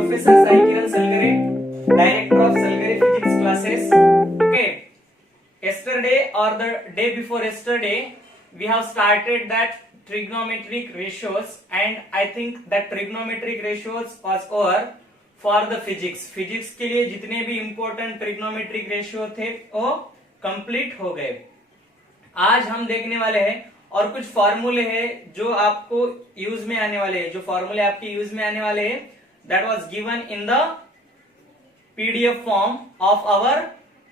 Professor Sai Kiran Salgare, Director of Salgare Physics Classes. Okay, yesterday or the day before yesterday, we have started that trigonometric ratios, and I think that trigonometric ratios was over for the physics. Physics के लिए जितने भी important trigonometric ratio थे वो complete हो गए. आज हम देखने वाले हैं और कुछ फॉर्मूले हैं जो आपको यूज में आने वाले हैं. जो फॉर्मूले आपके यूज में आने वाले हैं that was given in the PDF form of our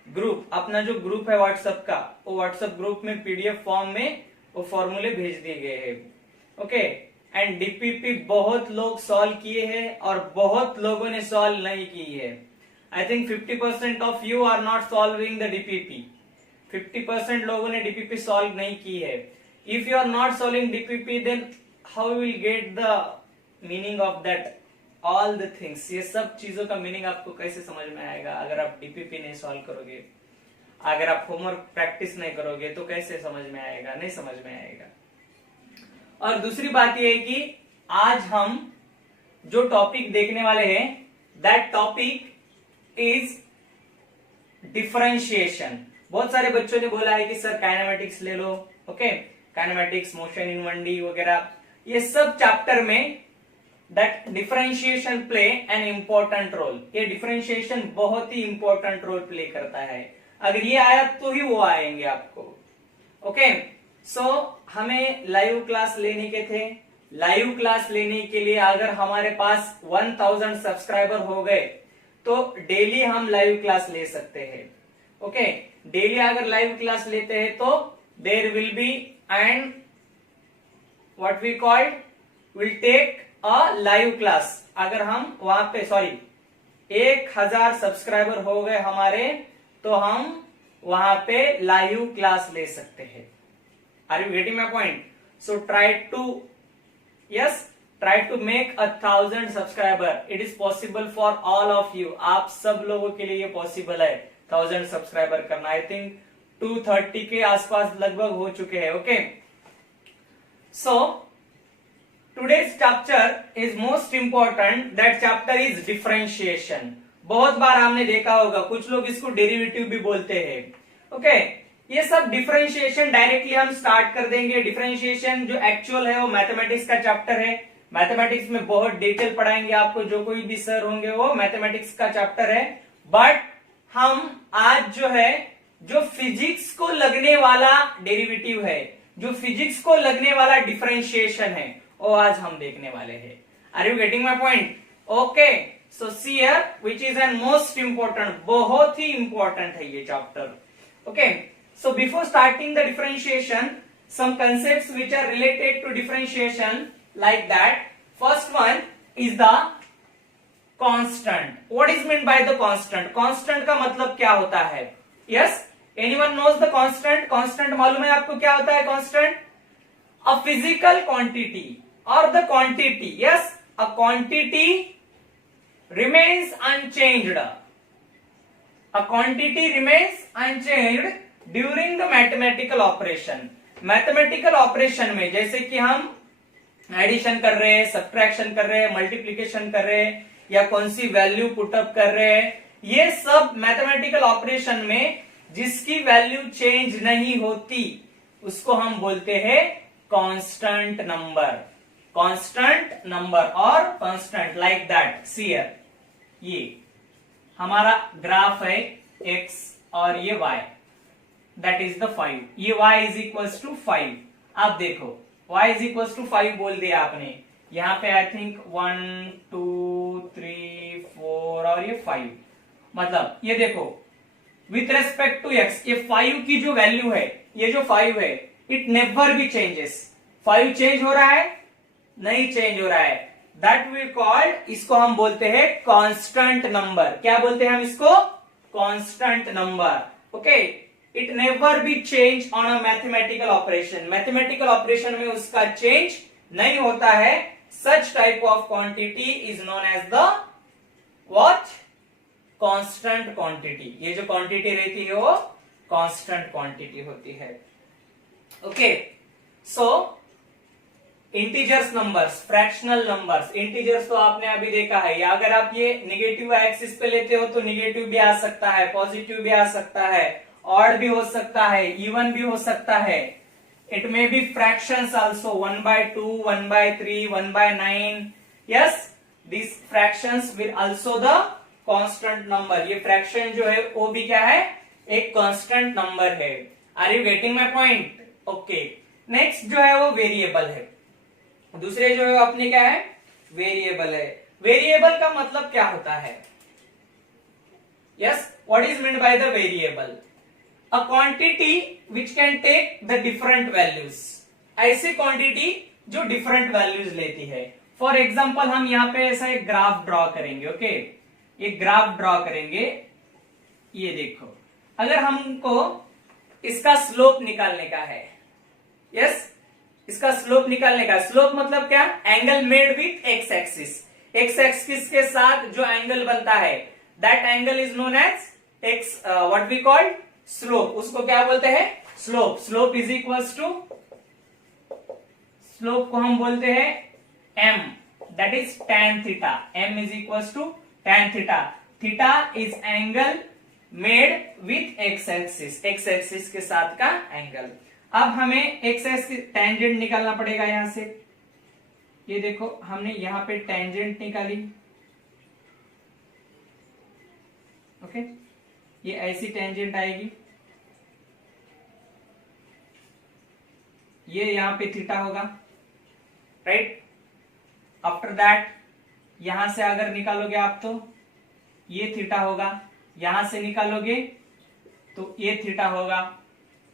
group. अपना जो ग्रुप है व्हाट्सएप का, वो व्हाट्सएप ग्रुप में पीडीएफ फॉर्म में वो फॉर्मूले भेज दिए गए हैं. ओके, एंड डीपीपी बहुत लोग सॉल्व किए हैं और बहुत लोगों ने सॉल्व नहीं की है. I think 50% of you are not solving the DPP. 50% लोगों ने डीपीपी सॉल्व नहीं की है. If you are not solving DPP, then how you will get the meaning of that all the things? ये सब चीजों का मीनिंग आपको कैसे समझ में आएगा अगर आप डीपीपी नहीं सॉल्व करोगे? अगर आप होमवर्क प्रैक्टिस नहीं करोगे तो कैसे समझ में आएगा? नहीं समझ में आएगा. और दूसरी बात ये है कि आज हम जो टॉपिक देखने वाले हैं दैट टॉपिक इज डिफरेंशिएशन. बहुत सारे बच्चों ने बोला है कि सर काइनेमेटिक्स ले लो. Okay, kinematics, motion in 1D वगैरह, ये सब चैप्टर में that differentiation play an important role. ये डिफरेंशिएशन बहुत ही इंपॉर्टेंट रोल प्ले करता है. अगर ये आया तो ही वो आएंगे आपको. ओके, सो हमें लाइव क्लास लेने के थे. लाइव क्लास लेने के लिए अगर हमारे पास 1000 सब्सक्राइबर हो गए तो डेली हम लाइव क्लास ले सकते हैं. ओके, डेली अगर लाइव क्लास लेते हैं तो there will be and what we called will take a live class. अगर हम वहां पे 1000 सब्सक्राइबर हो गए हमारे तो हम वहां पे लाइव क्लास ले सकते हैं. Are you getting my point? So try to make 1000 subscriber. It is possible for all of you. आप सब लोगों के लिए ये पॉसिबल है 1000 सब्सक्राइबर करना. आई थिंक 230 के आसपास लगभग हो चुके हैं. Okay, so today's chapter is most important. That chapter is differentiation. बहुत बार हमने देखा होगा, कुछ लोग इसको डेरिवेटिव भी बोलते हैं. ओके, ये सब डिफरेंशिएशन डायरेक्टली हम स्टार्ट कर देंगे. डिफरेंशिएशन जो एक्चुअल है वो मैथमेटिक्स का चैप्टर है. मैथमेटिक्स में बहुत डिटेल पढ़ाएंगे आपको. जो कोई भी सर होंगे वो मैथमेटिक्स का चैप्टर है. बट हम आज जो है जो फिजिक्स को लगने वाला डेरिवेटिव है, जो फिजिक्स को लगने वाला डिफरेंशिएशन है, वो आज हम देखने वाले हैं. Are you getting my point? Okay, so see here which is an most important. बहुत ही इंपॉर्टेंट है ये chapter. Okay, so before starting the differentiation, some concepts which are related to differentiation like that. First one is the constant. What is mean by the constant? Constant का मतलब क्या होता है? Yes, anyone knows the constant? Constant मालूम है आपको क्या होता है कांस्टेंट? अ फिजिकल क्वांटिटी और the quantity. Yes, a quantity remains unchanged. A quantity remains unchanged during the mathematical operation. Mathematical operation में जैसे कि हम एडिशन कर रहे हैं, सब्ट्रैक्शन कर रहे हैं, मल्टीप्लीकेशन कर रहे हैं, या कौन सी वैल्यू पुटअप कर रहे हैं, ये सब मैथमेटिकल ऑपरेशन में जिसकी वैल्यू चेंज नहीं होती उसको हम बोलते हैं कांस्टेंट नंबर. कांस्टेंट नंबर और constant like that. See here, ये हमारा ग्राफ है x और ये y, दैट इज द 5. ये y इज इक्वल्स टू 5. आप देखो y इज इक्वल्स टू 5 बोल दिया आपने. यहां पे आई थिंक 1 2 3 4 और ये 5. मतलब ये देखो विथ रेस्पेक्ट टू x, ये 5 की जो वैल्यू है, ये जो 5 है, इट नेवर भी चेंजेस. 5 चेंज हो रहा है? नहीं चेंज हो रहा है. दैट वी कॉल्ड, इसको हम बोलते हैं कांस्टेंट नंबर. क्या बोलते हैं हम इसको? Constant number. Okay, it never be change on a mathematical operation. Mathematical operation में उसका चेंज नहीं होता है. Such type of quantity is known as the what? Constant quantity. ये जो क्वांटिटी रहती है वो कांस्टेंट क्वांटिटी होती है. Okay, so integers numbers, fractional numbers, integers तो आपने अभी देखा है, या अगर आप ये निगेटिव एक्सिस पे लेते हो तो निगेटिव भी आ सकता है, पॉजिटिव भी आ सकता है, ऑड भी हो सकता है, इवन भी हो सकता है. It may be fractions also, 1/2, 1/3, 1/9. Yes, this fractions will also the constant number. ये फ्रैक्शन जो है वो भी क्या है, एक कांस्टेंट नंबर है. Are you getting my point? Okay. Next जो है वो वेरिएबल है. दूसरे जो है अपने क्या है, वेरिएबल है. वेरिएबल का मतलब क्या होता है? Yes, what is meant by the variable? A quantity which can take the different values. ऐसी क्वांटिटी जो डिफरेंट वैल्यूज लेती है. फॉर एग्जाम्पल हम यहाँ पे ऐसा एक ग्राफ ड्रॉ करेंगे. ओके, ये ग्राफ ड्रॉ करेंगे. ये देखो, अगर हमको इसका स्लोप निकालने का है, यस, इसका स्लोप निकालने का. स्लोप मतलब क्या? Angle made with X axis. X axis के साथ जो एंगल बनता है, that angle is known as X, what we call slope. उसको क्या बोलते हैं? Slope. Slope is equals to, slope को हम बोलते हैं m, that is tan theta. m is equals to tan theta. Theta is angle made with X axis, X axis के साथ का एंगल. अब हमें एक्स एक्सिस टेंजेंट निकालना पड़ेगा यहां से. ये देखो, हमने यहां पे टेंजेंट निकाली. ओके, ये ऐसी टेंजेंट आएगी. ये यहां पे थीटा होगा, राइट. आफ्टर दैट यहां से अगर निकालोगे आप तो ये थीटा होगा. यहां से निकालोगे तो ये थीटा होगा.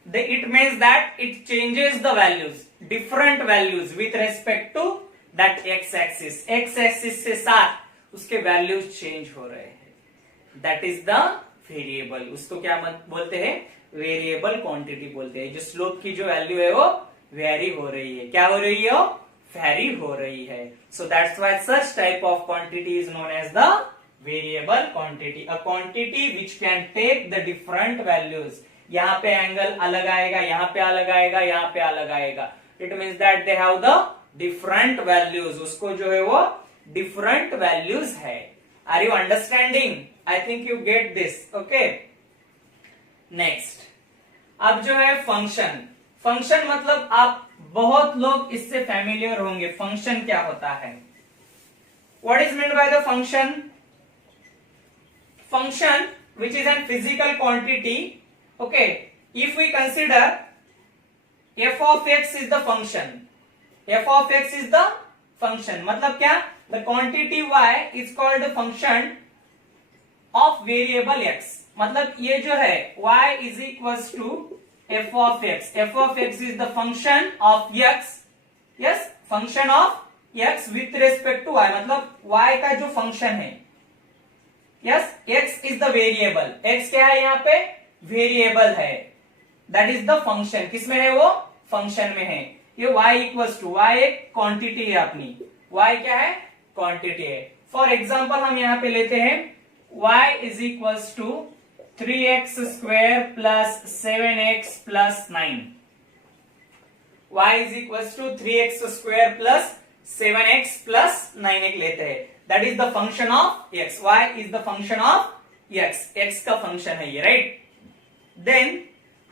It means that it changes the values, different values with respect to that x axis. x axis से साथ उसके values change हो रहे हैं. That is the variable. उसको क्या बोलते हैं? वेरिएबल क्वांटिटी बोलते हैं. जो स्लोप की जो वैल्यू है वो वेरी हो रही है. क्या हो रही है? वेरी हो रही है. So that's why such type of quantity is known as the variable quantity. A quantity which can take the different values. यहाँ पे एंगल अलग आएगा, यहाँ पे अलग आएगा, यहाँ पे अलग आएगा. It means that they have the different values. उसको जो है वो डिफरेंट वैल्यूज है. Are you understanding? I think you get this. Okay, next. अब जो है फंक्शन. फंक्शन मतलब आप बहुत लोग इससे फैमिलियर होंगे. फंक्शन क्या होता है? What is meant by the function? Function which is N physical quantity. Okay, if we consider f of x is the function, f of x is the function. मतलब क्या? The quantity y is called a function of variable x. मतलब ये जो है y is equals to f of x. f of x is the function of x. Yes, function of x with respect to y. मतलब y का जो function है. Yes, x is the variable. x क्या है यहाँ पे? Variable है. That is the function. किसमें है वो? फंक्शन में है. ये y इक्वल्स टू, y एक क्वांटिटी है अपनी. y क्या है? क्वांटिटी है. फॉर एग्जाम्पल हम यहां पे लेते हैं y is equals to 3x square plus 7x plus 9. y is equals to 3x square plus 7x plus 9 एक लेते हैं. That is the function of x. y is the function of x. x का function है ये, right. Then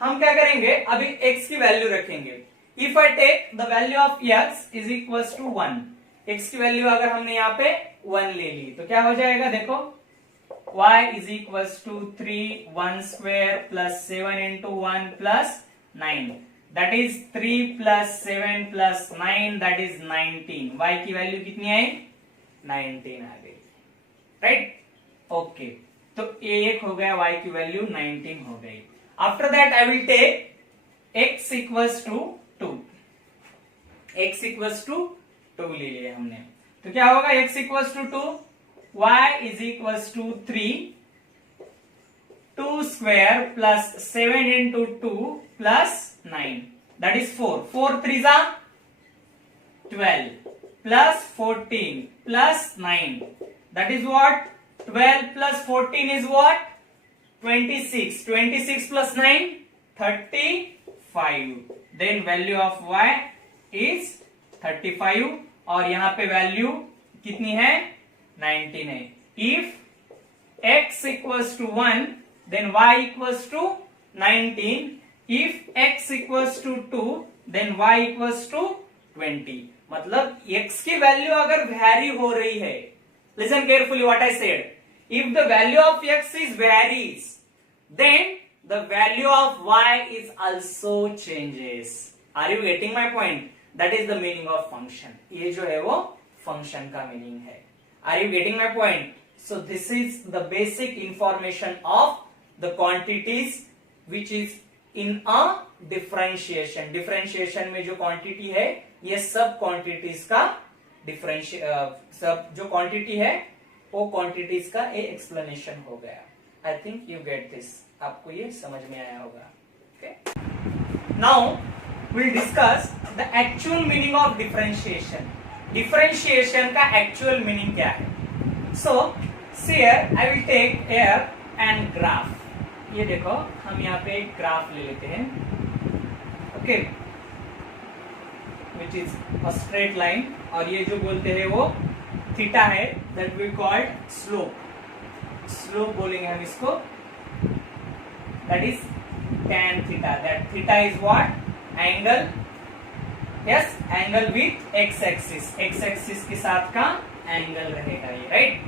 हम क्या करेंगे? अभी x की वैल्यू रखेंगे. If I take the value of x is equals to 1. x की वैल्यू अगर हमने यहाँ पे 1 ले ली तो क्या हो जाएगा? देखो, y is equals to 3 1 square plus 7 into 1 plus 9. That is 3 plus 7 plus 9, that is 19. y की वैल्यू कितनी आई? 19 आ गई, राइट. ओके, तो ये एक हो गया, y की वैल्यू 19 हो गई. After that I will take x equals to 2. x equals to 2 ले लिया हमने. तो क्या होगा? x equals to 2, y is equals to 3 2 square plus 7 into 2 plus 9, that is 4. 4 3 जा 12 plus 14 plus 9, that is what? 12 plus 14 is what? 26. 26 plus 9, 35. Then value of y is 35 और यहाँ पे वैल्यू कितनी है 19 है। If x equals to 1 then y equals to 19, if x equals to 2 then y equals to 20। मतलब x की value अगर vary हो रही है, listen carefully what I said, if the value of x is varies then the value of y is also changes. Are you getting my point? That is the meaning of function. ये जो है वो function का meaning है. Are you getting my point? So this is the basic information of the quantities which is in a differentiation. Differentiation में जो quantity है ये सब quantities का सब जो quantity है वो quantities का एक explanation हो गया. I think you get this. आपको ये समझ में आया होगा. Okay? Now we'll discuss the actual meaning of differentiation. Differentiation का actual meaning क्या है? So here I will take here an graph. ये देखो हम यहाँ पे एक ग्राफ ले लेते हैं. Okay? Which is a straight line और ये जो बोलते हैं वो थीटा है, that we called slope. Slope बोलेंगे हम इसको. That is tan theta. That theta is what? Angle. Yes, angle with x-axis. X-axis के साथ का एंगल रहेगा ये, राइट?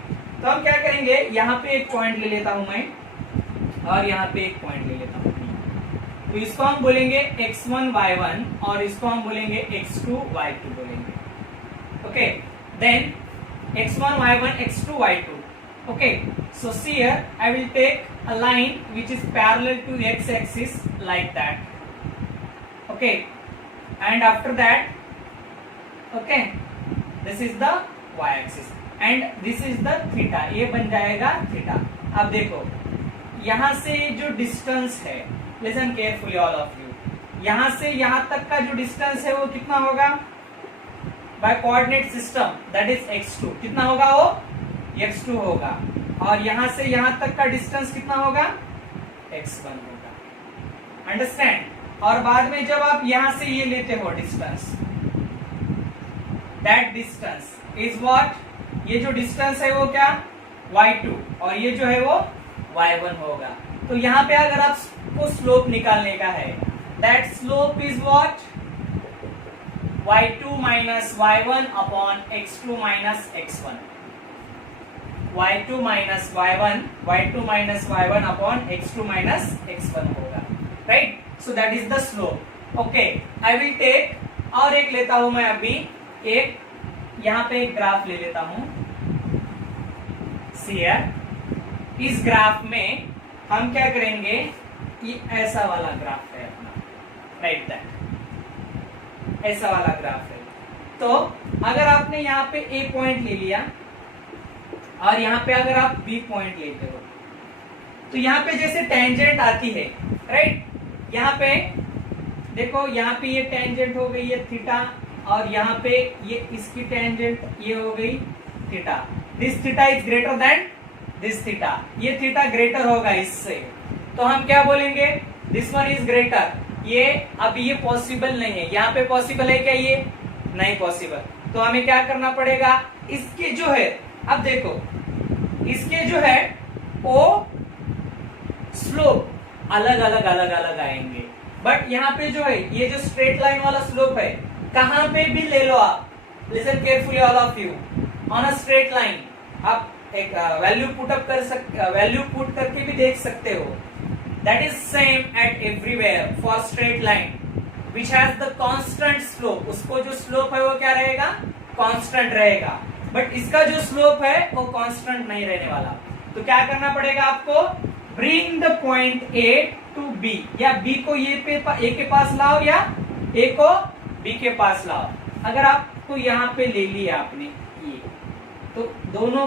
तो हम क्या करेंगे, यहाँ पे एक पॉइंट ले लेता हूं मैं और यहाँ पे एक पॉइंट ले लेता हूं. तो इसको हम बोलेंगे x1 y1 और इसको हम बोलेंगे x2 y2 बोलेंगे. Okay, then x1 y1 x2 y2. Okay, so see here I will take a line which is parallel to x-axis like that. Okay, and after that, okay, this is the y-axis and this is the theta. ये बन जाएगा theta. अब देखो यहाँ से जो distance है, listen carefully all of you, यहाँ से यहाँ तक का जो डिस्टेंस है वो कितना होगा? By coordinate system that is x2. कितना होगा वो? x2 होगा. और यहां से यहां तक का डिस्टेंस कितना होगा? x1 होगा. अंडरस्टैंड? और बाद में जब आप यहां से ये लेते हो distance, that distance is what? ये जो डिस्टेंस है वो क्या? y2 और ये जो है वो y1 होगा. तो यहां पे अगर आपको स्लोप निकालने का है, that slope is what? y2 minus y1 upon x2 minus x1. y2 minus y1 upon x2 minus x1 होगा, right? So that is the slope. Okay, I will take और एक लेता हूं मैं अभी, एक यहां पे एक ग्राफ ले लेता हूं. सी हियर, इस ग्राफ में हम क्या करेंगे, ये ऐसा वाला ग्राफ है अपना, राइट? दैट ऐसा वाला ग्राफ है. तो अगर आपने यहाँ पे ए पॉइंट ले लिया और यहाँ पे अगर आप बी पॉइंट लेते हो तो यहाँ पे जैसे टेंजेंट आती है, राइट? यहाँ पे देखो, यहाँ पे ये टेंजेंट हो गई है थीटा और यहाँ पे ये इसकी टेंजेंट ये हो गई theta. This theta is greater than this theta. ये थीटा ग्रेटर होगा इससे, तो हम क्या बोलेंगे? This one is greater. ये अब ये पॉसिबल नहीं है. यहाँ पे पॉसिबल है क्या? ये नहीं पॉसिबल. तो हमें क्या करना पड़ेगा? इसके जो है, अब देखो इसके जो है वो स्लोप अलग अलग आएंगे, बट यहाँ पे जो है ये जो स्ट्रेट लाइन वाला स्लोप है, कहां पे भी ले लो आप, listen carefully all of you, on a straight line आप एक वैल्यू पुट करके भी देख सकते हो. That is same at everywhere for straight line which has the constant slope. उसको जो स्लोप है वो क्या रहेगा? कांस्टेंट रहेगा. बट इसका जो स्लोप है वो कांस्टेंट नहीं रहने वाला. तो क्या करना पड़ेगा आपको? Bring the point A to B, या बी को ए के पास लाओ या ए को बी के पास लाओ. अगर आपको यहाँ पे ले लिया आपने ये, तो दोनों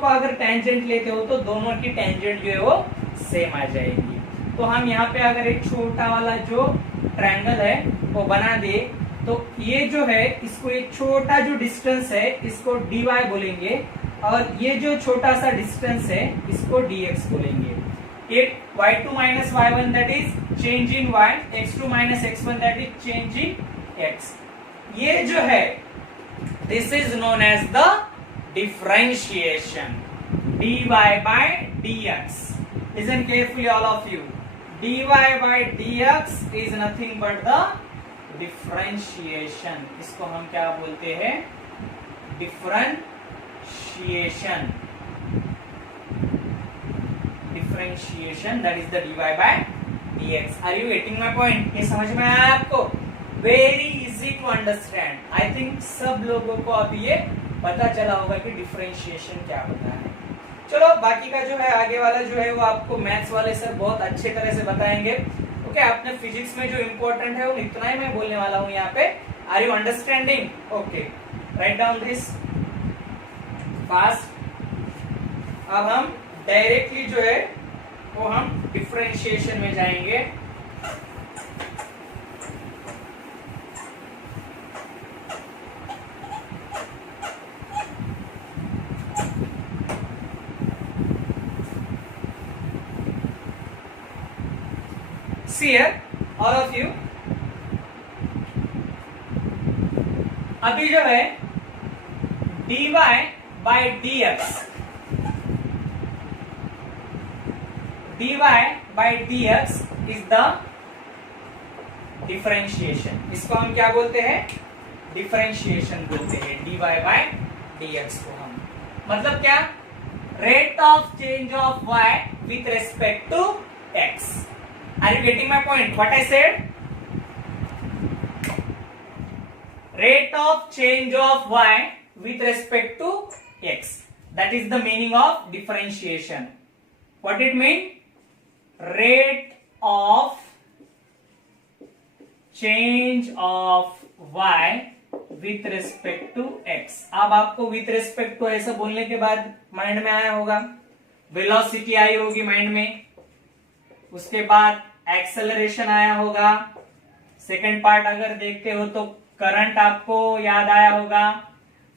को अगर टेंजेंट लेते हो तो दोनों की टेंजेंट जो है वो सेम आ जाएगी. तो हम यहाँ पे अगर एक छोटा वाला जो ट्रायंगल है वो बना दे, तो ये जो है इसको एक छोटा जो डिस्टेंस है इसको dy बोलेंगे और ये जो छोटा सा डिस्टेंस है इसको dx बोलेंगे. ये y2 minus y1 that is change in y, x2 minus x1 that is change in x. ये जो है this is known as the differentiation, dy by dx. Listen carefully all of you. dy by dx is nothing but the differentiation. इसको हम क्या बोलते हैं? Differentiation. Differentiation, that is the dy by dx. Are you getting my point? ये समझ में आया आपको? Very easy to understand. I think सब लोगों को अब ये पता चला होगा कि डिफरेंशिएशन क्या होता है। चलो बाकी का जो है आगे वाला जो है वो आपको मैथ्स वाले सर बहुत अच्छे तरह से बताएंगे। ओके, आपने फिजिक्स में जो इम्पोर्टेंट है वो इतना ही मैं बोलने वाला हूँ यहाँ पे। Are you understanding? Okay, write down this fast. अब हम डायरेक्टली जो है वो हम डिफरेंशिएशन में जाएंगे। See here, all of you. अभी जो है dy by dx, dy by dx is the differentiation. इसको हम क्या बोलते हैं? डिफरेंशिएशन बोलते हैं dy by dx को हम। मतलब क्या? Rate of change of y with respect to x. Are you getting my point? What I said? Rate of change of y with respect to x. That is the meaning of differentiation. What it mean? Rate of change of y with respect to x. अब आपको with respect to ऐसा बोलने के बाद mind में आया होगा, velocity आई होगी माइंड में, उसके बाद एक्सेलरेशन आया होगा, सेकंड पार्ट अगर देखते हो तो करंट आपको याद आया होगा,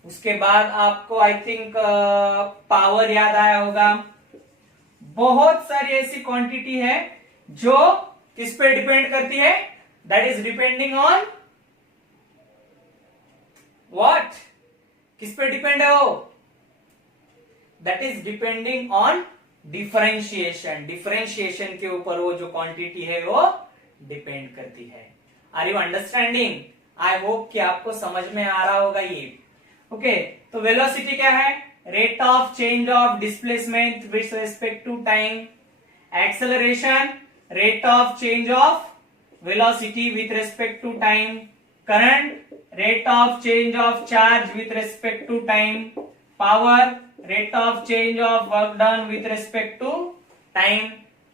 उसके बाद आपको आई थिंक पावर याद आया होगा। बहुत सारी ऐसी क्वांटिटी है जो किस पे डिपेंड करती है? That is depending on what? किस पे डिपेंड है वो? That is depending on differentiation. Differentiation के ऊपर वो जो क्वांटिटी है वो डिपेंड करती है। Are you understanding? I hope कि आपको समझ में आ रहा होगा ये। ओके, तो वेलोसिटी क्या है? Rate of change of displacement with respect to time. Acceleration, rate of change of velocity with respect to time. Current, rate of change of charge with respect to time. Power, rate of change of work done with respect to time.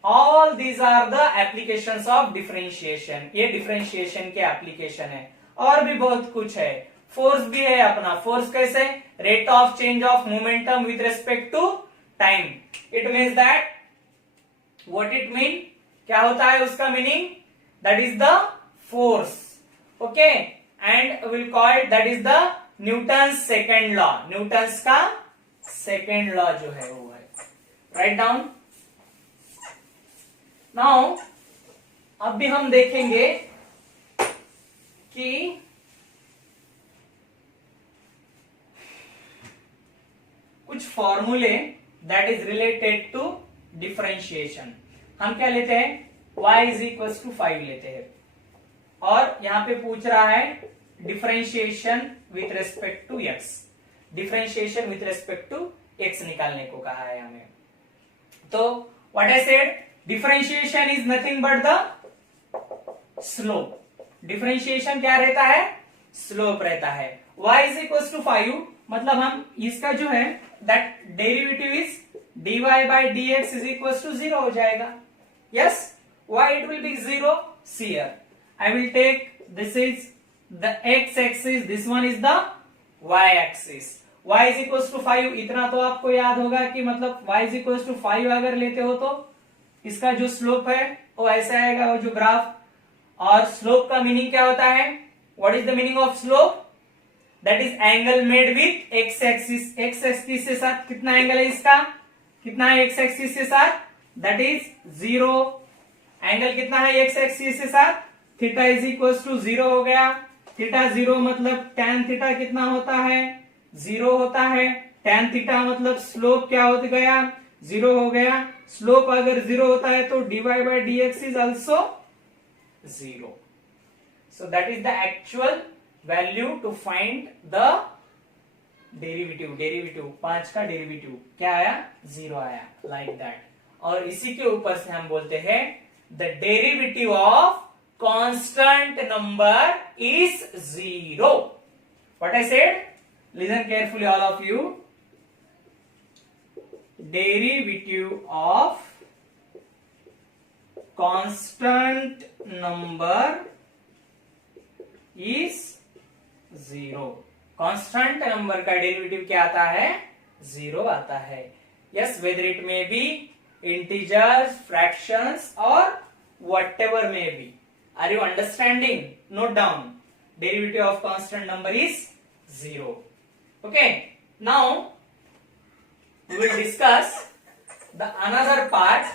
All these are the applications of differentiation. ये differentiation के application है। और भी बहुत कुछ है। Force भी है अपना। फोर्स कैसे? rate of change of momentum with respect to time. It means that what it mean? क्या होता है उसका meaning? That is the force. Okay, and we'll call it that is the Newton's second law. Newton's का second law जो है वो है। Write down. Now अब भी हम देखेंगे कि कुछ फॉर्मूले that is related to differentiation. हम क्या लेते हैं? y इज इक्वल टू 5 लेते हैं और यहां पे पूछ रहा है differentiation with respect to x। Differentiation with respect to x निकालने को कहा है हमें। तो what I said, differentiation is nothing but the slope. Differentiation क्या रहता है? स्लोप रहता है। y इज इक्वल टू 5, मतलब हम इसका जो है that derivative is dy by dx is equal to 0 हो जाएगा। Yes, why it will be 0? See here, I will take this is the x axis, this one is the y axis. y is equals to 5, इतना तो आपको याद होगा कि मतलब y is equals to 5 अगर लेते हो तो इसका जो स्लोप है वो ऐसा आएगा, वो जो ग्राफ। और स्लोप का मीनिंग क्या होता है? What is the meaning of slope? That is angle made with X axis. X axis के साथ कितना एंगल है इसका? कितना है एक्स एक्सिस के साथ? That is 0। एंगल कितना है एक्स एक्सिस के साथ? थीटा इज इक्वल टू 0 हो गया। थीटा 0 मतलब tan थीटा कितना होता है, 0 होता है। tan थीटा मतलब स्लोप क्या हो गया, 0 हो गया। स्लोप अगर 0 होता है तो dy by dx is also 0. So that is the actual value to find the derivative 5 का डेरिवेटिव क्या आया, 0 आया, like that. और इसी के ऊपर से हम बोलते हैं the derivative of constant number is 0. What I said? Listen carefully all of you. Derivative of constant number is 0. Constant number का डेरिवेटिव क्या आता है, 0 आता है. Yes, whether it may B integers, fractions और whatever may be. Are you understanding? Note down. Derivative of constant number is 0. Okay. Now we will discuss the another part.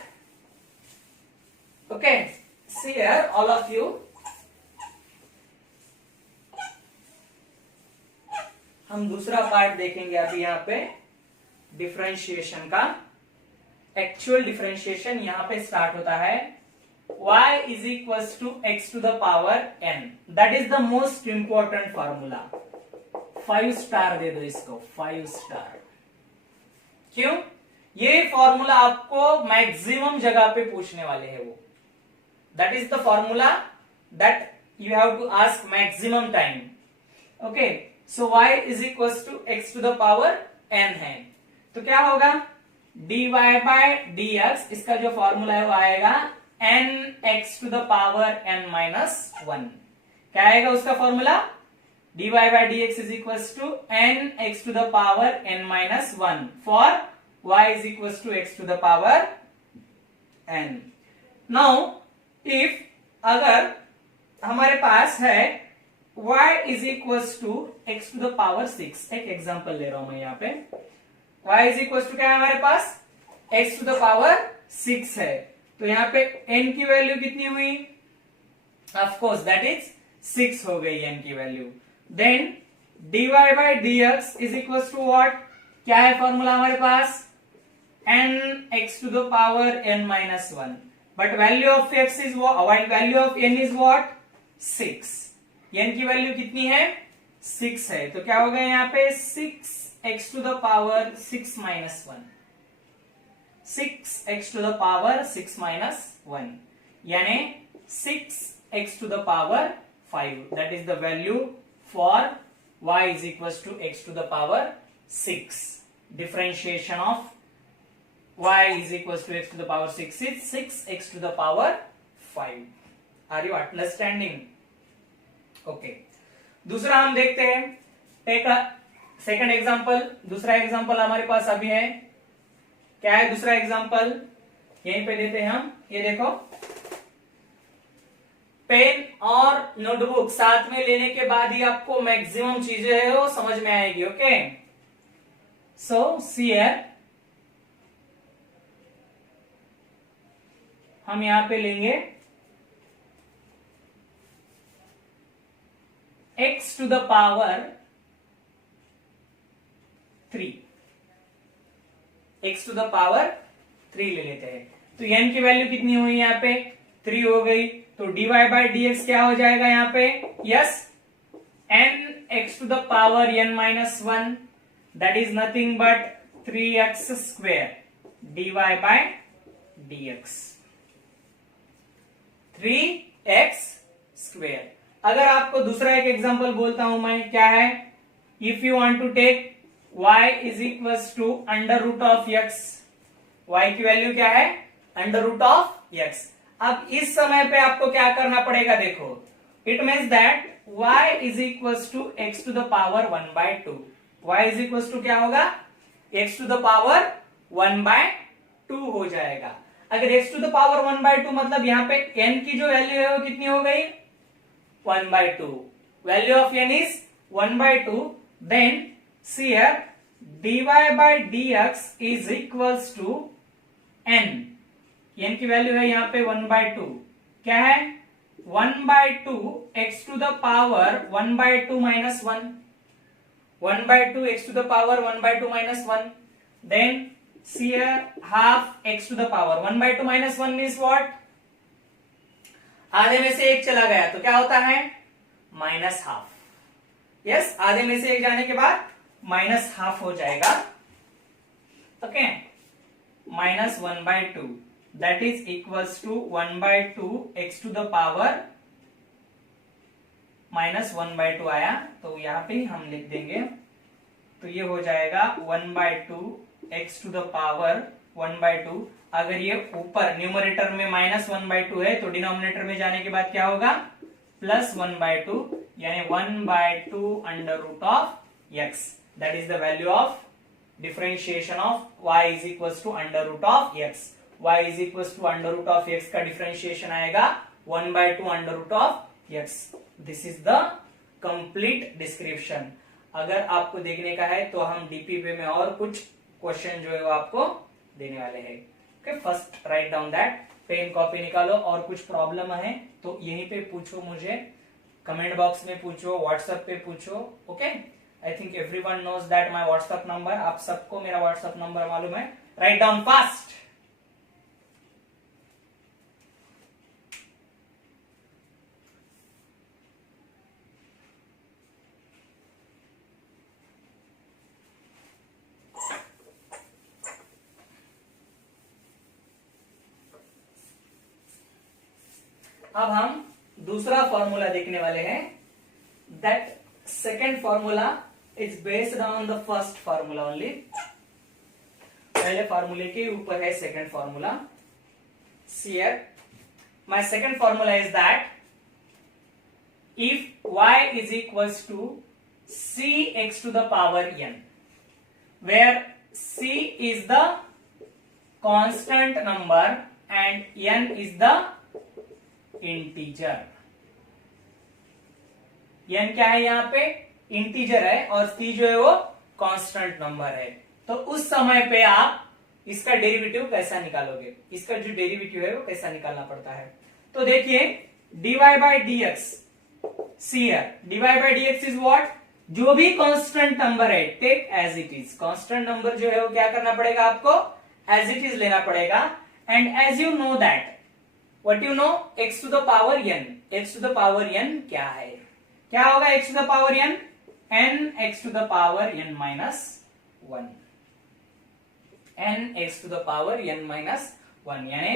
Okay. See here, all of you. हम दूसरा part देखेंगे अभी यहाँ पे differentiation का. Actual differentiation यहाँ पे start होता है. y is equals to x to the power n. That is the most important formula. 5 star दे दो इसको, 5 स्टार. क्यों? ये फॉर्मूला आपको मैक्सिमम जगह पे पूछने वाले हैं वो. That is the formula that you have to ask maximum time. Okay. So y is equals to x to the power n है. तो क्या होगा, dy by dx, इसका जो फॉर्मूला है वो आएगा n x to the power n minus 1. क्या आएगा उसका formula, dy by dx is equals to n x to the power n minus 1 for y is equals to x to the power n. Now if अगर हमारे पास है y is equals to x to the power 6, एक example ले रहा हूं मैं यहाँ पे. y is equals to क्या है हमारे पास, x to the power 6 है. तो यहाँ पे n की वैल्यू कितनी हुई, ऑफ कोर्स दैट इज 6 हो गई n की value. Then dy by dx is equals to what, क्या है फॉर्मूला हमारे पास, n x to the power n minus 1. But value of x is what, value of n is what, 6. n की वैल्यू कितनी है, 6 है. तो क्या होगा यहाँ पे, 6x to the power 6 minus 1. 6x to the power 6 minus 1 यानी 6x to the power 5. That is the value for y is equals to x to the power 6. Differentiation of y is equals to x to the power 6 is 6x to the power 5. Are you understanding? Okay. दूसरा हम देखते हैं, take second example. दूसरा example हमारे पास अभी है, क्या है दूसरा एग्जांपल, यहीं पे देते हैं हम. ये देखो, पेन और नोटबुक साथ में लेने के बाद ही आपको मैक्सिमम चीजें है वो समझ में आएगी. ओके. सो सी हियर, हम यहां पे लेंगे x to the power 3. x to the power 3 ले लेते हैं. तो n की वैल्यू कितनी हुई यहाँ पे, 3 हो गई. तो dy by dx क्या हो जाएगा यहाँ पे, yes, n x to the power n minus 1. that is nothing but 3x square dy by dx. 3x square. अगर आपको दूसरा एक एग्जांपल बोलता हूं मैं, क्या है, if you want to take y is equals to under root of x. y की वैल्यू क्या है, अंडर रूट ऑफ x. अब इस समय पे आपको क्या करना पड़ेगा, देखो, it means that y is equals to x to the power 1/2. y is equals to क्या होगा, x टू द पावर 1/2 हो जाएगा. अगर x टू द पावर 1/2 मतलब यहाँ पे n की जो वैल्यू है वो कितनी हो गई, 1/2. Value of n is 1/2. Then see here, dy by dx is equals to n. n की वैल्यू है यहाँ पे 1/2. क्या है, 1/2 x to the power 1/2 minus 1, 1/2 x to the power 1/2 minus 1, then here half x to the power 1/2 minus 1 means what, आधे में से एक चला गया तो क्या होता है माइनस हाफ, यस आधे में से एक जाने के बाद माइनस हाफ हो जाएगा, okay minus 1/2 that is equals to 1/2 x to the power minus 1/2 आया, तो यहां पे हम लिख देंगे, तो ये हो जाएगा 1/2 x टू द पावर 1/2, अगर ये ऊपर न्यूमरेटर में माइनस 1/2 है तो डिनोमिनेटर में जाने के बाद क्या होगा प्लस 1/2, यानी 1/2 under root of x, that is the value of differentiation of y is equals to under root of x, y is equals to under root of x का डिफरेंशिएशन आएगा 1/2 under root of x, this is the complete description. अगर आपको देखने का है तो हम DPP में और कुछ क्वेश्चन जो है वो आपको देने वाले हैं, okay first write down that, pen copy निकालो, और कुछ प्रॉब्लम है तो यहीं पे पूछो, मुझे कमेंट बॉक्स में पूछो, व्हाट्सएप पे पूछो, okay I think everyone knows that my WhatsApp number, आप सबको मेरा व्हाट्सएप नंबर मालूम है, राइट डाउन फास्ट। अब हम दूसरा फॉर्मूला देखने वाले हैं, that second formula is based on the first formula only, पहले फॉर्मूले के ऊपर है second formula. Here my second formula is that if y is equals to cx to the power n, where c is the constant number and n is the integer, n क्या है यहाँ पे integer है और c जो है वो constant number है, तो उस समय पे आप इसका डेरिवेटिव कैसा निकालोगे, इसका जो डेरिवेटिव है वो कैसा निकालना पड़ता है, तो देखिए dy by dx, see here dy by dx is what, जो भी कांस्टेंट नंबर है take as it is, constant number जो है वो क्या करना पड़ेगा आपको एज इट इज लेना पड़ेगा, and as you know that what you know x to the power n, x to the power n क्या है, क्या होगा x to the power n, n x to the power n minus 1, n x to the power n minus 1, यानी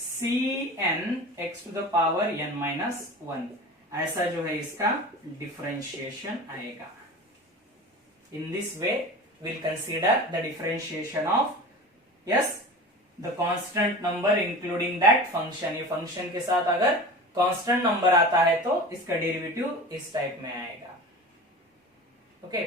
cn x to the power n minus 1, ऐसा जो है इसका differentiation आएगा। In this way we'll consider the differentiation of yes the constant number including that function, ये function के साथ अगर कांस्टेंट नंबर आता है तो इसका डेरिवेटिव इस टाइप में आएगा, ओके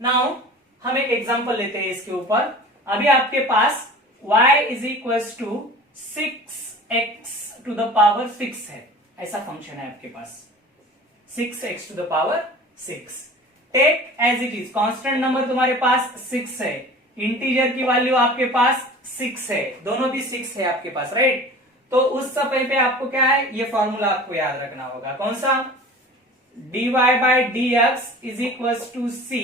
नाउ हम एक एग्जांपल लेते हैं इसके ऊपर। अभी आपके पास y is equals to 6x to the power 6 है, ऐसा फंक्शन है आपके पास 6x to the power 6, take as it is, constant number तुम्हारे पास 6 है, इंटीजर की वैल्यू आपके पास 6 है, दोनों भी 6 है आपके पास, राइट, तो उस समय पे आपको क्या है ये फॉर्मूला आपको याद रखना होगा, कौन सा, dy by dx is equals to c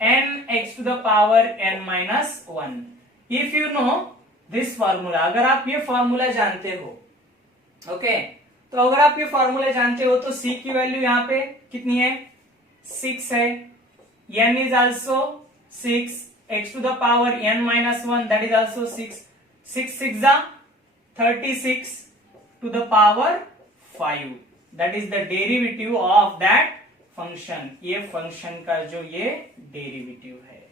n x to the power n minus 1, if you know this formula, अगर आप ये फॉर्मूला जानते हो, ओके तो अगर आप ये फॉर्मूला जानते हो तो c की वैल्यू यहाँ पे कितनी है 6 है, n is also 6, x to the power n minus 1 that is also 6, 6 6 36 to the power 5, that is the derivative of that function, ये function का जो ये derivative है,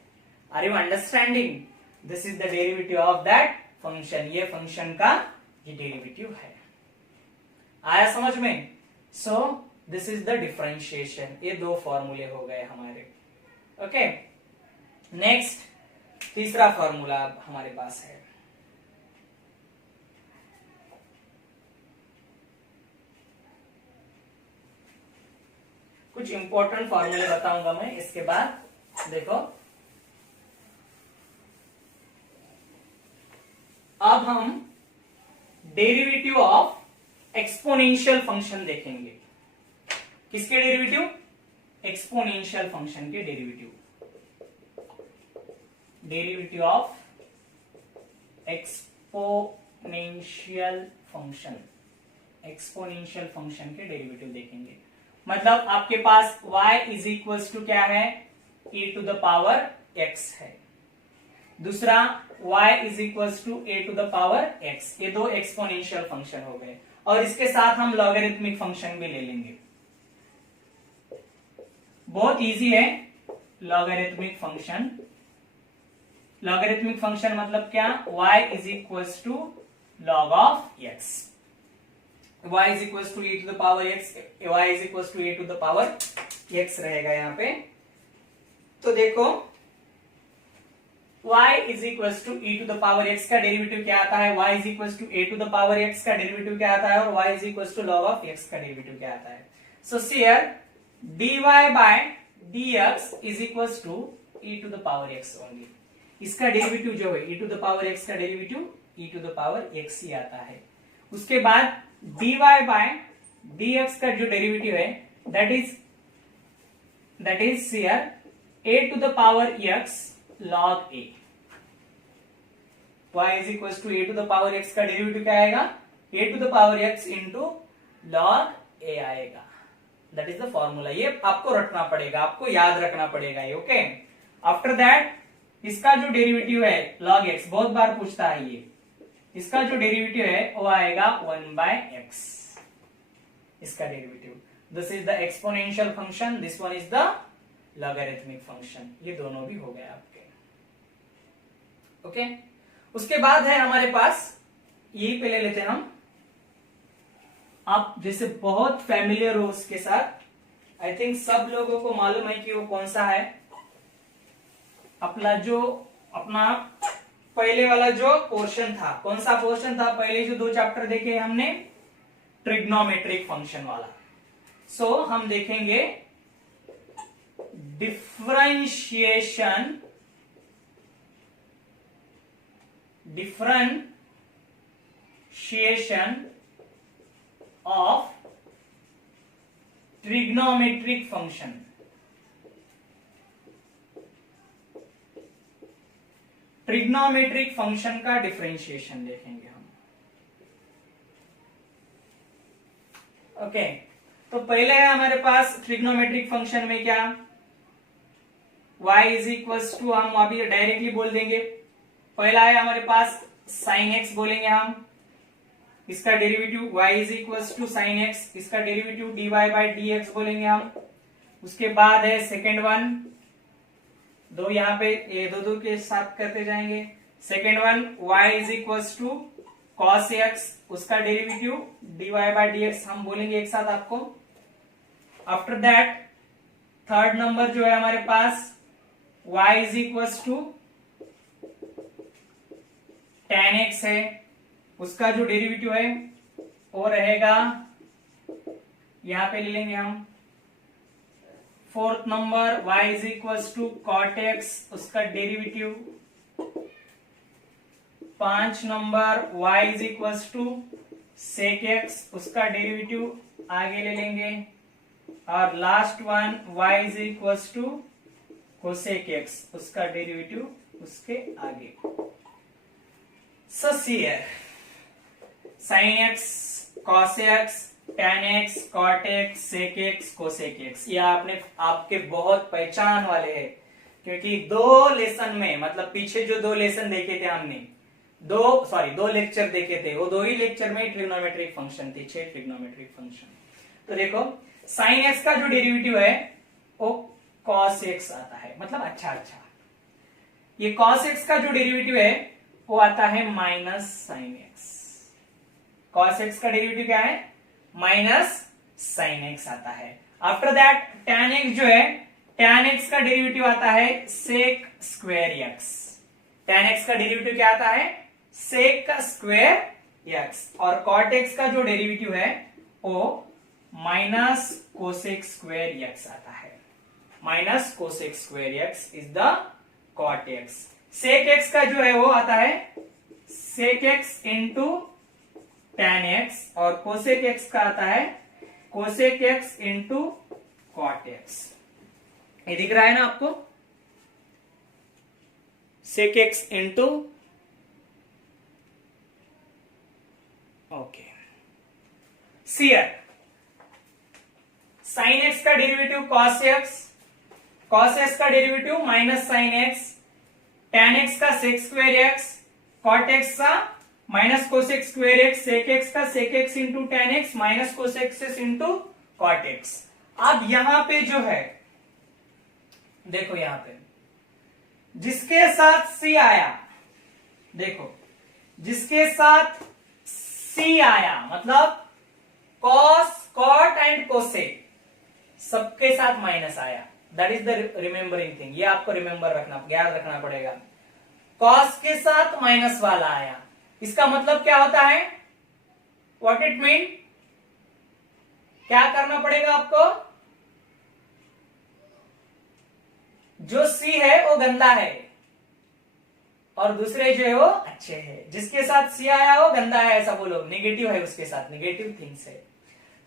are you understanding, this is the derivative of that function, ये function का ये derivative है, आया समझ में, so this is the differentiation, ये दो फॉर्मूले हो गए हमारे, ओके नेक्स्ट तीसरा फॉर्मूला हमारे पास है, कुछ इंपॉर्टेंट फॉर्मूले बताऊंगा मैं इसके बाद, देखो अब हम डेरिवेटिव ऑफ एक्सपोनेंशियल फंक्शन देखेंगे। किसके डेरिवेटिव? एक्सपोनेंशियल फंक्शन के derivative. Derivative of exponential function, exponential function के डेरिवेटिव देखेंगे। मतलब आपके पास y इज इक्वल टू क्या है? e to the power x है। दूसरा y is equal to a to the power x। ये दो एक्सपोनेंशियल फंक्शन हो गए और इसके साथ हम लॉगरिथमिक फंक्शन भी ले लेंगे। बहुत इजी है लॉगरिथमिक फंक्शन। लॉगरिथमिक फंक्शन मतलब क्या? y is equal to log of x, y is equal to e to the power x, y is equal to a to the power x रहेगा यहाँ पे। तो देखो y is equal to e to the power x का derivative क्या आता है? y is equal to a to the power x का डेरिवेटिव क्या आता है? और y is equal to log of x का डेरिवेटिव क्या आता है? So here dy by dx is equal to e to the power x only. इसका डेरिवेटिव जो है e to the power x का derivative e to the power x ही आता है। उसके बाद dy बाय dx का जो डेरिवेटिव है that is here a to the power x log a। y is equal to a to the power x का डेरिवेटिव क्या आएगा? a to the power x into log a आएगा। That is the formula. ये आपको रखना पड़ेगा, आपको याद रखना पड़ेगा ये। ओके, आफ्टर दैट इसका जो डेरिवेटिव है log x, बहुत बार पूछता है ये, इसका जो डेरिवेटिव है वो आएगा 1/x। इसका derivative, this is the exponential function, this one is the logarithmic function. ये दोनों भी हो गए आपके। ओके, उसके बाद है हमारे पास, यही पे ले लेते हैं हम। आप जैसे बहुत फैमिलियर हो उसके साथ, आई थिंक सब लोगों को मालूम है कि वो कौन सा है। अपना पहले वाला जो पोर्शन था, कौन सा पोर्शन था? पहले जो 2 चैप्टर देखे हमने, ट्रिग्नोमेट्रिक फंक्शन वाला। सो हम देखेंगे differentiation of trigonometric function. Trigonometric function का डिफरेंशिएशन देखेंगे हम। ओके, तो पहले है हमारे पास ट्रिग्नोमेट्रिक फंक्शन में क्या? y इज इक्वल टू, हम अभी डायरेक्टली बोल देंगे। पहला है हमारे पास sin x बोलेंगे हम, इसका derivative y is equal to sin x, इसका डेरिवेटिव dy बाय dx बोलेंगे हम। उसके बाद है सेकेंड वन, दो यहाँ पे ये दो के साथ करते जाएंगे। Second one y is equal to cos x, उसका डेरिवेटिव dy बाय dx हम बोलेंगे एक साथ आपको। आफ्टर दैट थर्ड नंबर जो है हमारे पास y is equal to tan x है, उसका जो डेरिवेटिव है वो रहेगा, यहां पे ले लेंगे हम। Fourth number y is equal to cot x, उसका derivative. 5 number y is equal to sec x, उसका डेरिवेटिव आगे ले लेंगे। और last one y is equal to cosec x, उसका डेरिवेटिव उसके आगे। Here sin x, cos x, tan x, cot x, sec x, cosec x, ये आपके बहुत पहचान वाले हैं, क्योंकि 2 लेसन में, मतलब पीछे जो 2 लेसन देखे थे हमने, 2 लेक्चर देखे थे, वो 2 ही लेक्चर में ट्रिग्नोमेट्रिक फंक्शन थे, 6 ट्रिग्नोमेट्रिक फंक्शन। तो देखो sin x का जो डेरिवेटिव है वो cos x आता है, मतलब अच्छा, ये cos x का जो डेरिवेटिव है वो आता है minus sin x। cos x का डेरिवेटिव क्या है? माइनस sin x आता है। आफ्टर दैट tan x जो है, tan x का डेरिवेटिव आता है sec square x। tan x का डेरिवेटिव क्या आता है? sec का स्क्वायर x। और cot x का जो डेरिवेटिव है वो माइनस cosec स्क्वायर x आता है। Minus cosec square x is the cot x। sec x का जो है वो आता है sec x into tan x और कोसेक x का आता है cosec x into cot x। ये दिख रहा है ना आपको, सेक x इंटू, ओके, सीयर साइन x का derivative cos x, cos x का derivative minus sine x, tan x का sec square x, cot x का minus cosec square x, sec x का sec x into tan x minus cosec x into cot x। अब यहां पे जो है देखो, यहां पे जिसके साथ c आया, देखो जिसके साथ c आया मतलब cos, cot एंड कोसेक सबके साथ माइनस आया। That is the remembering thing, ये आपको रिमेंबर रखना, याद रखना पड़ेगा। cos के साथ माइनस वाला आया, इसका मतलब क्या होता है, व्हाट इट मीन, क्या करना पड़ेगा आपको, जो सी है वो गंदा है और दूसरे जो है वो अच्छे हैं। जिसके साथ सी आया वो गंदा है ऐसा बोलो, नेगेटिव है उसके साथ, नेगेटिव थिंग्स है।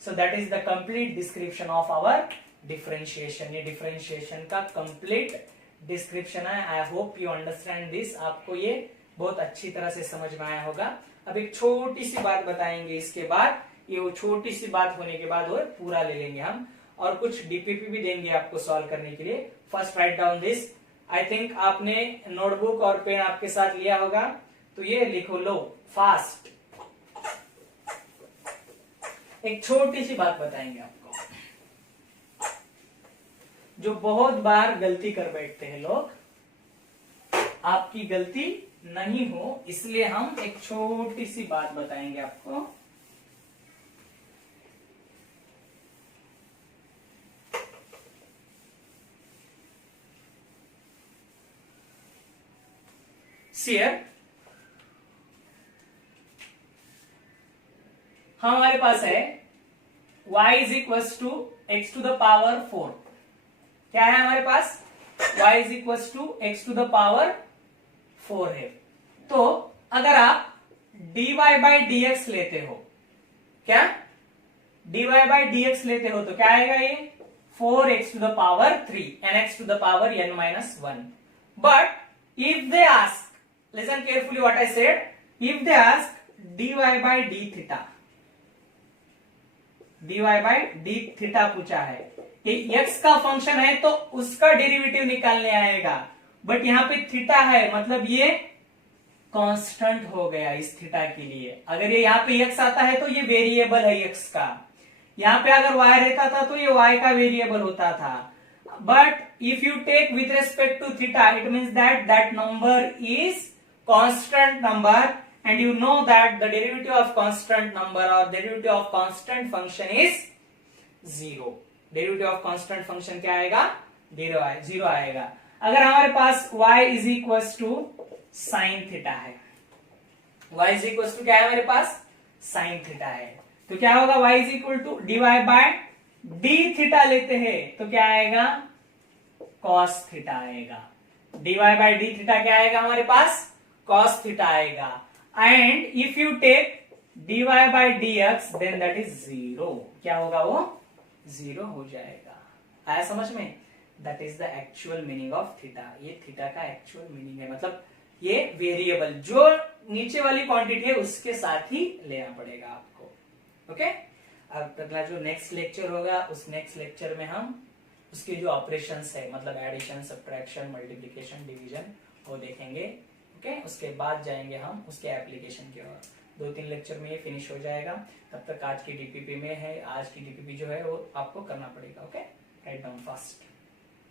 So that is the complete description of our differentiation. ये डिफरेंशिएशन का कंप्लीट डिस्क्रिप्शन है। I hope you understand this. आपको ये बहुत अच्छी तरह से समझ में आया होगा। अब एक छोटी सी बात बताएंगे इसके बाद, ये वो छोटी सी बात होने के बाद वो पूरा ले लेंगे हम, और कुछ डीपीपी भी देंगे आपको सॉल्व करने के लिए। First write down this. I think आपने नोटबुक और पेन आपके साथ लिया होगा, तो ये लिखो लो फास्ट। एक छोटी सी बात बताएंगे आपको, जो बहुत बार गलती कर बैठते हैं लोग, आपकी गलती नहीं हो इसलिए हम एक छोटी सी बात बताएंगे आपको। शेयर हमारे पास है y is equal to x to the power 4। क्या है हमारे पास, y is equal to x to the power 4 है। तो अगर आप dy बाई dx लेते हो, क्या dy बाई dx लेते हो तो क्या आएगा, ये 4x to the power 3 and x to the power n minus 1। But if they ask, listen carefully what I said, if they ask dy by d theta, dy by d theta पूछा है, ये x का function है तो उसका derivative निकालने आएगा। But यहाँ पे थीटा है मतलब ये कांस्टेंट हो गया इस थीटा के लिए। अगर ये यहाँ पे x आता है तो ये वेरिएबल है x का, यहाँ पे अगर y रहता था तो ये y का वेरिएबल होता था। But if you take with respect to theta, it means that number is constant number, and you know that the derivative of constant number or derivative of constant function is 0। derivative of constant function क्या आएगा, 0 आएगा। अगर हमारे पास y is equals to sin theta है, y is equals to क्या है हमारे पास, sin थीटा है, तो क्या होगा, y is equal to dy by d theta लेते हैं तो क्या आएगा, cos थीटा आएगा। dy by d थीटा क्या आएगा हमारे पास, cos थीटा आएगा। And if you take dy by dx then that is 0। क्या होगा, वो 0 हो जाएगा। आया समझ में, that is the actual meaning of theta. ये थीटा का एक्चुअल मीनिंग है, मतलब ये वेरिएबल जो नीचे वाली क्वांटिटी है उसके साथ ही लेना पड़ेगा आपको। ओके, अब अगला जो नेक्स्ट लेक्चर होगा उस नेक्स्ट लेक्चर में हम उसके जो ऑपरेशंस है, मतलब एडिशन, सब्ट्रैक्शन, मल्टीप्लिकेशन, डिवीजन, वो देखेंगे। ओके, उसके बाद जाएंगे हम उसके एप्लीकेशन की ओर। 2-3 लेक्चर में ये फिनिश हो जाएगा। तब तक आज की डीपीपी में है, आज की डीपीपी जो है वो आपको करना पड़ेगा। Okay, write down fast.